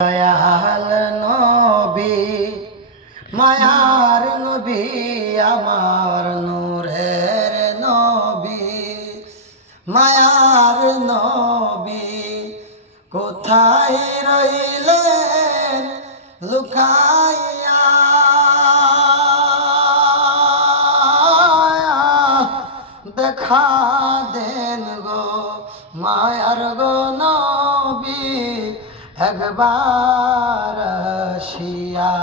দয়াল নবী মায়ার নবী আমার নূরের নবী মায়ার নবী কোথায় রইলেন লুকাইয়া দেখা দেন গো মায়ার গো নবী একবার আসিয়া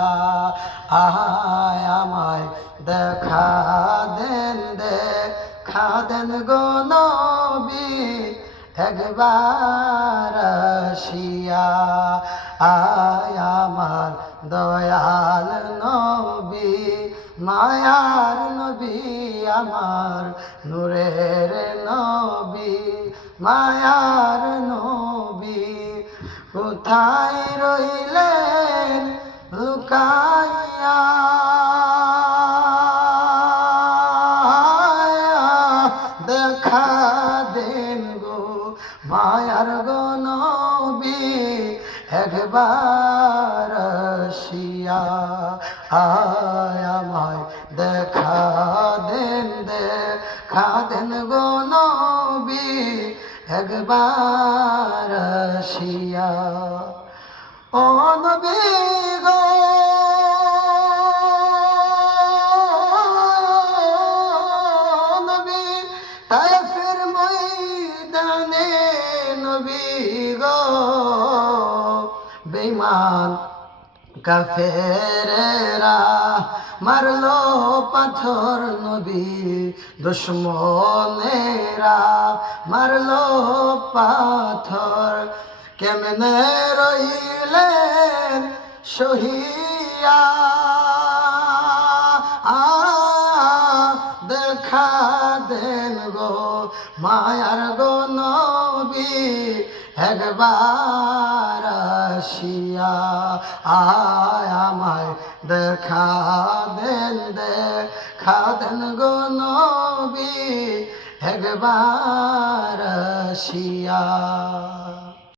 আমায় দেখা দেন গো নবী একবার আসিয়া আমার দয়াল নবী মায়ার নবী আমার নূরের নবী মায়ার নবী কোথায় রইলেন লুকাইয়া দেখা দেন গো মায়ার গো নবী একবার আসিয়া আমায় দেখা দেন গো নবী একবার আসিয়া ও নবী গো নবী তায়েফের ময়দানে নবী গো বেঈমান কাফেরেরা মারলো পাথর নবী দুশ্মনেরা মারলো পাথর কেমনে রইলেন সহিয়া দেখা দেন গো মায়ার গো নবী একবার আসিয়া আমায় দেখা দেন গো নবী একবার আসিয়া।